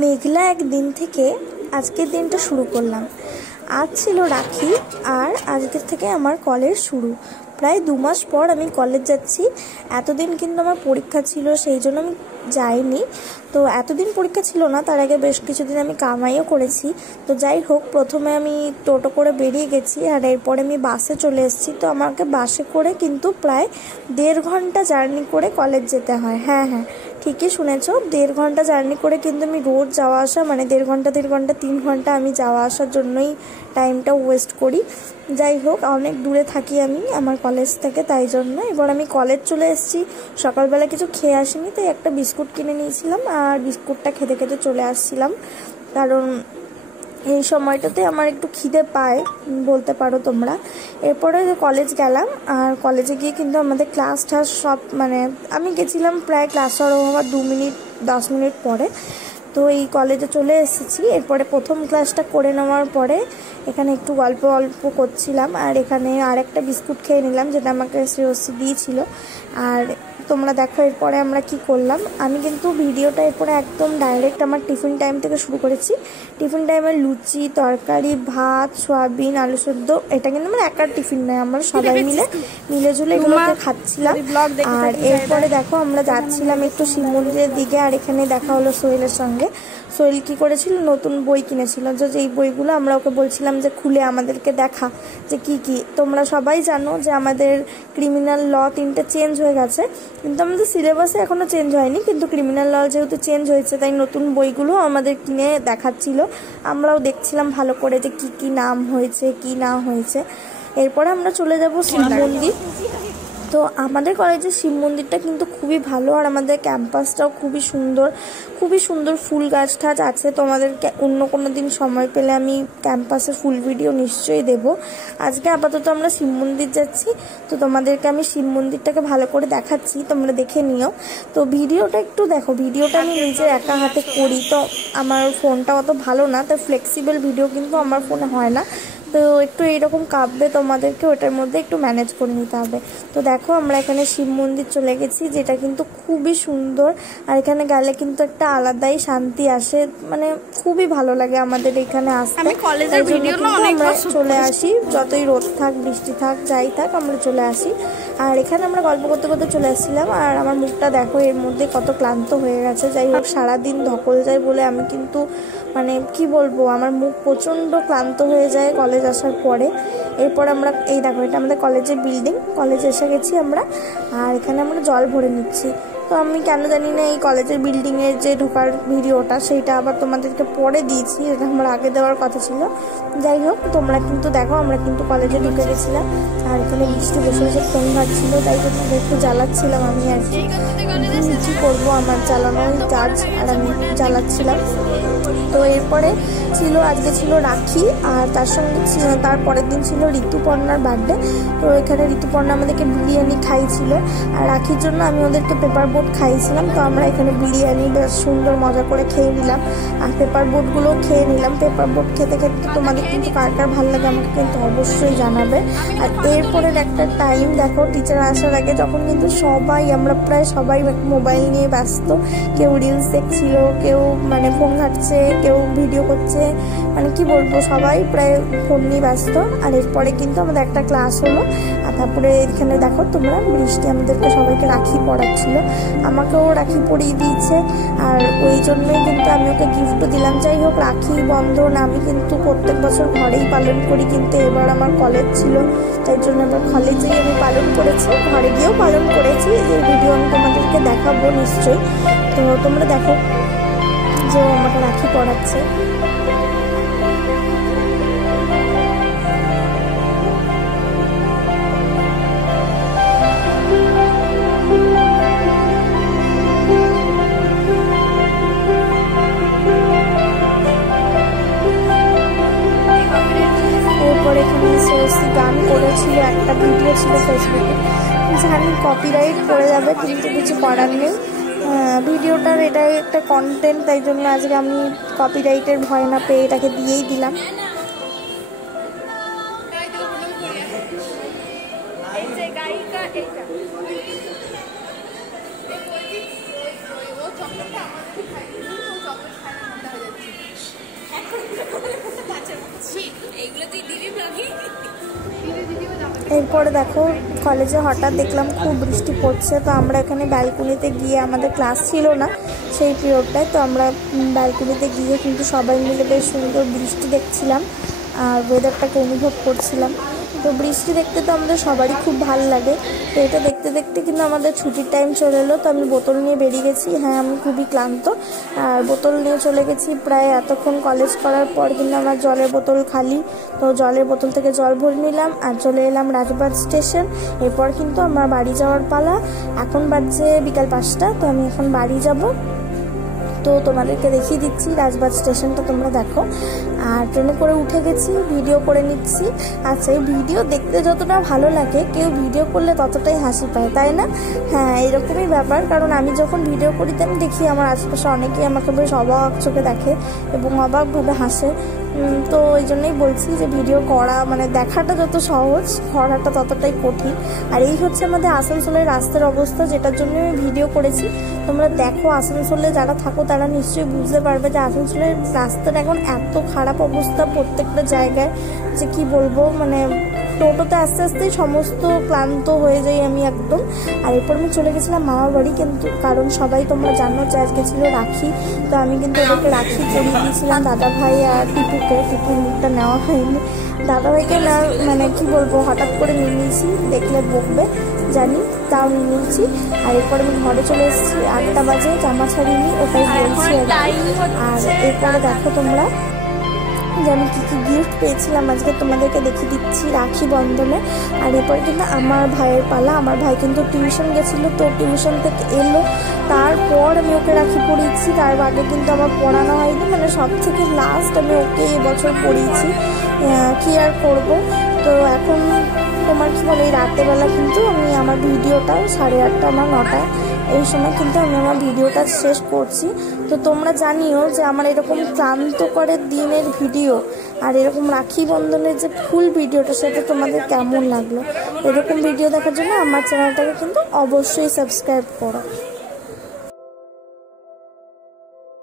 মেঘলা এক দিন থেকে আজকের দিনটা শুরু করলাম। আজ ছিল রাখি আর আজকের থেকে আমার কলেজ শুরু। প্রায় 2 মাস পর আমি কলেজ যাচ্ছি। এতদিন কিন্তু আমার পরীক্ষা ছিল, সেই জন্য আমি যাইনি। তো এতদিন পরীক্ষা ছিল না, তার আগে বেশ কিছুদিন আমি কামাইও করেছি। তো যাই হোক, প্রথমে আমি টোটো করে বেরিয়ে গেছি আর এরপরে আমি বাসে চলে এসেছি। তো আমাকে বাসে করে কিন্তু প্রায় 1.5 ঘন্টা জার্নি করে কলেজ যেতে হয়। হ্যাঁ, ঠিকই শুনেছো, 1.5 ঘন্টা জার্নি করে কিন্তু আমি রোজ যাওয়া আসা, মানে 1.5 ঘন্টা 3 ঘন্টা আমি যাওয়া আসার জন্যই টাইমটা ওয়েস্ট করি। যাই হোক, অনেক দূরে থাকি আমি আমার কলেজ থেকে, তাই জন্য এবার আমি কলেজ চলে এসেছি। সকালবেলা কিছু খেয়ে আসিনি, তাই একটা বিস্কুট কিনে নিয়েছিলাম আর বিস্কুটটা খেতে খেতে চলে আসছিলাম। কারণ এই সময়টাতে আমার একটু খিদে পায় বলতে পারো তোমরা। এরপরে কলেজ গেলাম আর কলেজে গিয়ে কিন্তু আমাদের ক্লাস সব, মানে আমি গেছিলাম প্রায় ক্লাস শুরু হওয়ার 10 মিনিট পরে। তো এই কলেজে চলে এসেছি। এরপরে প্রথম ক্লাসটা করে নেওয়ার পরে এখানে একটু গল্প করছিলাম আর এখানে আরেকটা বিস্কুট খেয়ে নিলাম, যেটা আমাকে শ্রেয়সী দিয়েছিল। আর তোমরা দেখো এরপরে আমরা কি করলাম। আমি কিন্তু ভিডিওটা এরপরে একদম ডাইরেক্ট আমার টিফিন টাইম থেকে শুরু করেছি। টিফিন টাইমে লুচি, তরকারি, ভাত, সয়াবিন, আলু সেদ্ধ, এটা কিন্তু আমার একার টিফিন নয়, আমরা সবাই মিলে ঝুলে এগুলোকে খাচ্ছিলাম। আর এরপরে দেখো আমরা যাচ্ছিলাম একটু শিব মন্দিরের দিকে। আর এখানে দেখা হলো সোহেলের সঙ্গে। সোহেল কি করেছিল, নতুন বই কিনেছিল, যেই বইগুলো আমরা ওকে বলছিলাম যে খুলে আমাদেরকে দেখা যে কি। তোমরা সবাই জানো যে আমাদের ক্রিমিনাল ল 3টে চেঞ্জ হয়ে গেছে, কিন্তু আমাদের সিলেবাসে এখনো চেঞ্জ হয়নি। কিন্তু ক্রিমিনাল ল যেহেতু চেঞ্জ হয়েছে, তাই নতুন বইগুলো আমাদের কিনে দেখাচ্ছিল। আমরাও দেখছিলাম ভালো করে যে কি নাম হয়েছে, কি না হয়েছে। এরপরে আমরা চলে যাব শিব মন্দির। তো আমাদের কলেজের শিব মন্দিরটা কিন্তু খুবই ভালো আর আমাদের ক্যাম্পাসটাও খুবই সুন্দর ফুল গাছ ঠাছ আছে। তোমাদেরকে অন্য কোনো দিন সময় পেলে আমি ক্যাম্পাসের ফুল ভিডিও নিশ্চয়ই দেব। আজকে আপাতত আমরা শিব মন্দির যাচ্ছি, তো তোমাদেরকে আমি শিব মন্দিরটাকে ভালো করে দেখাচ্ছি, তোমরা দেখে নিও। তো ভিডিওটা একটু দেখো, ভিডিওটা আমি নিজে একা হাতে করি, তো আমার ফোনটা অত ভালো না, তো ফ্লেক্সিবল ভিডিও কিন্তু আমার ফোনে হয় না। তো একটু এইরকম কাঁপবে, তোমাদেরকে ওটার মধ্যে একটু ম্যানেজ করে নিতে হবে। তো দেখো আমরা এখানে শিব মন্দির চলে গেছি, যেটা কিন্তু খুবই সুন্দর। আর এখানে গেলে কিন্তু একটা আলাদাই শান্তি আসে, মানে খুবই ভালো লাগে আমাদের এখানে আসতে। আমরা চলে আসি, যতই রোদ থাক, বৃষ্টি থাক, যাই থাক, আমরা চলে আসি। আর এখানে আমরা গল্প করতে করতে চলে আসছিলাম। আর আমার মুখটা দেখো এর মধ্যে কত ক্লান্ত হয়ে গেছে। যাই হোক, সারাদিন ধকল যায় বলে আমি কিন্তু, মানে কি বলবো, আমার মুখ প্রচণ্ড ক্লান্ত হয়ে যায় কলেজ আসার পরে। এরপর আমরা এই দেখো, এটা আমাদের কলেজের বিল্ডিং, কলেজে এসে গেছি আমরা। আর এখানে আমরা জল ভরে নিচ্ছি। তো আমি কেন জানি না এই কলেজের বিল্ডিংয়ের যে ঢোকার ভিডিওটা, সেইটা আবার তোমাদেরকে পরে দিয়েছি, এটা আমার আগে দেওয়ার কথা ছিল। যাই হোক, তোমরা কিন্তু দেখো আমরা কিন্তু কলেজে ঢুকে গেছিলাম। আর এখানে বৃষ্টি বসে বসে ফোন ঘাটছিল, তাই তোমাদের একটু জ্বালাচ্ছিলাম আমি আর কি। কী করবো, আমার জ্বালানোই কাজ, আর আমি জ্বালাচ্ছিলাম। তো এরপরে আজকে ছিল রাখি, আর তার সঙ্গে তার পরের দিন ছিল ঋতুপর্ণার বার্থডে। তো এখানে ঋতুপর্ণা আমাদেরকে বিরিয়ানি খাইছিল, আর রাখির জন্য আমি ওদেরকে পেপার বোট খাইয়েছিলাম। তো আমরা এখানে বিরিয়ানি বেশ সুন্দর মজা করে খেয়ে নিলাম, আর পেপার বোটগুলো খেয়ে নিলাম। পেপার বোট খেতে খেতে তোমাদের কিন্তু কার ভালো লাগে আমাকে কিন্তু অবশ্যই জানাবে। আর এরপরের একটা টাইম দেখো, টিচার আসার আগে, যখন কিন্তু আমরা প্রায় সবাই মোবাইল নিয়ে ব্যস্ত। কেউ রিলস দেখছিল, কেউ মানে ফোন ঘাটছে, কেউ ভিডিও করছে, মানে কি বলবো, সবাই প্রায় ফোন নিয়ে ব্যস্ত। আর এরপরে কিন্তু আমাদের একটা ক্লাস হলো। আর তারপরে এখানে দেখো তোমরা, বৃষ্টি আমাদেরকে সবাইকে রাখি পরাচ্ছিল, আমাকেও রাখি পরিয়ে দিয়েছে। আর ওই জন্যই কিন্তু আমি ওকে গিফটও দিলাম। যাই হোক, রাখি বন্ধন আমি কিন্তু প্রত্যেক বছর ঘরেই পালন করি, কিন্তু এবার আমার কলেজ ছিল, তাই জন্য এবার কলেজেই আমি পালন করেছি, ঘরে গিয়েও পালন করেছি। এই ভিডিও আমি তোমাদেরকে দেখাবো নিশ্চয়ই। তো তোমরা দেখো যে ও আমাকে রাখি পরাচ্ছে। এরপরে এখানে শ্রেয়সী গান করেছিল, একটা ভিডিও ছিল ফেসবুকে, জানি কপিরাইট পড়ে যাবে, কিন্তু কিছু করার নেই। ভিডিওটার এটা একটা কন্টেন্ট, তাই জন্য আজকে আমি কপিরাইটের ভয় না পেয়ে এটাকে দিয়েই দিলাম। এরপরে দেখো কলেজে হঠাৎ দেখলাম খুব বৃষ্টি পড়ছে, তো আমরা এখানে ব্যালকনিতে গিয়ে, আমাদের ক্লাস ছিল না সেই পিরিয়ডটায়, তো আমরা ব্যালকনিতে গিয়ে কিন্তু সবাই মিলে বেশ সুন্দর বৃষ্টি দেখছিলাম আর ওয়েদারটাকে অনুভব করছিলাম। তো বৃষ্টি দেখতে তো আমাদের সবারই খুব ভালো লাগে। তো এটা দেখতে দেখতে কিন্তু আমাদের ছুটির টাইম চলে এলো। তো আমি বোতল নিয়ে বেরিয়ে গেছি। হ্যাঁ, আমি খুবই ক্লান্ত আর বোতল নিয়ে চলে গেছি। প্রায় এতক্ষণ কলেজ করার পর কিন্তু আমার জলের বোতল খালি, তো জলের বোতল থেকে জল ভরে নিলাম আর চলে এলাম রাজবাড়ি স্টেশন। এরপর কিন্তু আমার বাড়ি যাওয়ার পালা। এখন বাজছে বিকাল 5টা, তো আমি এখন বাড়ি যাব। তো তোমাদেরকে দেখিয়ে দিচ্ছি রাজবাড়ি স্টেশনটা, তোমরা দেখো। আর ট্রেনে করে উঠে গেছি, ভিডিও করে নিচ্ছি। আচ্ছা, এই ভিডিও দেখতে যতটা ভালো লাগে, কেউ ভিডিও করলে ততটাই হাসি পায়, তাই না? হ্যাঁ, এরকমই ব্যাপার। কারণ আমি যখন ভিডিও করি তো আমি দেখি আমার আশেপাশে অনেকেই আমাকে বেশ অবাক চোখে দেখে এবং অবাকভাবে হাসে। তো এই জন্যই বলছি যে ভিডিও করা মানে দেখাটা যত সহজ, করাটা ততটাই কঠিন। আর এই হচ্ছে আমাদের আসানসোলের রাস্তার অবস্থা, যেটার জন্য আমি ভিডিও করেছি। তোমরা দেখো, আসানসোলে যারা থাকো তারা নিশ্চয়ই বুঝতে পারবে যে আসানসোলের রাস্তাটা এখন এত খারাপ অবস্থা প্রত্যেকটা জায়গায়, যে কি বলবো। মানে টোটোতে আস্তে আস্তেই সমস্ত ক্লান্ত হয়ে যাই আমি একদম। আর এরপর আমি চলে গেছিলাম মামার বাড়ি, কিন্তু কারণ সবাই তোমরা জানো যে আজকে ছিল রাখি। তো আমি কিন্তু ওদেরকে রাখি পরিয়ে দিয়েছিলাম, দাদা ভাই আর টিপুকে। টিপুর মুখটা নেওয়া হয়নি, দাদা ভাইকে না, মানে কি বলবো, হঠাৎ করে নিয়ে নিয়েছি, দেখলে বকবে জানি, তাও নিয়ে নিয়েছি। আর এরপর আমি ঘরে চলে এসেছি, 8টা বাজে, জামা ছাড়িনি, ওটাই বলছি। আর এরপরে দেখো তোমরা যে আমি কী কী গিফট পেয়েছিলাম আজকে তোমাদেরকে দেখিয়ে দিচ্ছি রাখি বন্ধনে। আর এরপরে কিন্তু আমার ভাইয়ের পালা। আমার ভাই কিন্তু টিউশন গেছিলো, তো টিউশন থেকে এলো, তারপর আমি ওকে রাখি পরিয়েছি। তার আগে কিন্তু আমার পড়ানো হয়নি, মানে সব থেকে লাস্ট আমি ওকে এবছর পড়িয়েছি। কী আর করবো। তো এখন তোমার কি বলে, এই রাতেরবেলা কিন্তু আমি আমার ভিডিওটা 8:30 আমার 9টা এই সময় কিন্তু আমি আমার ভিডিওটা শেষ করছি। তো তোমরা জানিও যে আমার এরকম ক্লান্তকরের দিনের ভিডিও আর এরকম রাখি বন্ধনের যে ফুল ভিডিওটা, সেটা তোমাদের কেমন লাগলো। এরকম ভিডিও দেখার জন্য আমার চ্যানেলটাকে কিন্তু অবশ্যই সাবস্ক্রাইব করো।